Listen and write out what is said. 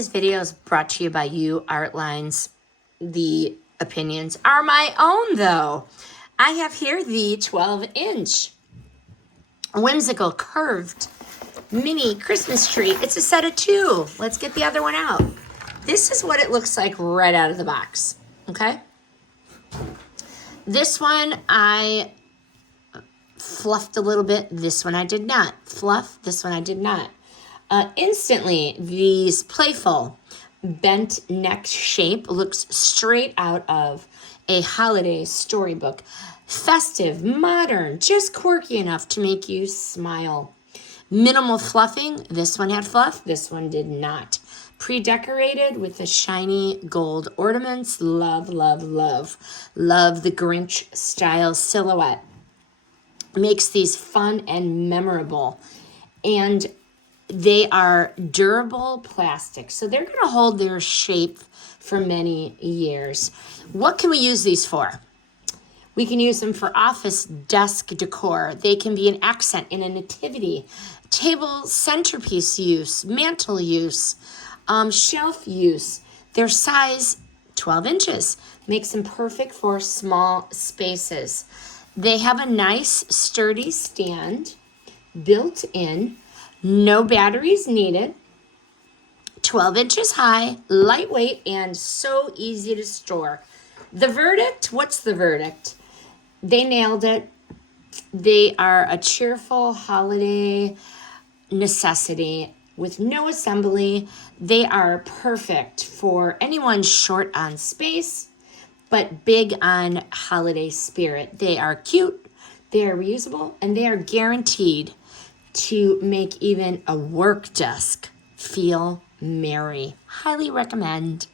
This video is brought to you by You Art Lines. The opinions are my own, though. I have here the 12-inch Whimsical curved mini Christmas tree. It's a set of two. Let's get the other one out. This is what it looks like right out of the box, okay? This one I fluffed a little bit. This one I did not. Fluff, this one I did not. Instantly, these playful bent neck shape looks straight out of a holiday storybook. Festive, modern, just quirky enough to make you smile. Minimal fluffing. This one had fluff. This one did not. Pre-decorated with the shiny gold ornaments. Love, love, love. Love the Grinch style silhouette. Makes these fun and memorable. And they are durable plastic, so they're going to hold their shape for many years. What can we use these for? We can use them for office desk decor. They can be an accent in a nativity, table centerpiece use, mantle use, shelf use. Their size, 12 inches, makes them perfect for small spaces. They have a nice sturdy stand built in. No batteries needed, 12 inches high, lightweight, and so easy to store. The verdict, what's the verdict? They nailed it. They are a cheerful holiday necessity with no assembly. They are perfect for anyone short on space, but big on holiday spirit. They are cute, they are reusable, and they are guaranteed to make even a work desk feel merry. Highly recommend.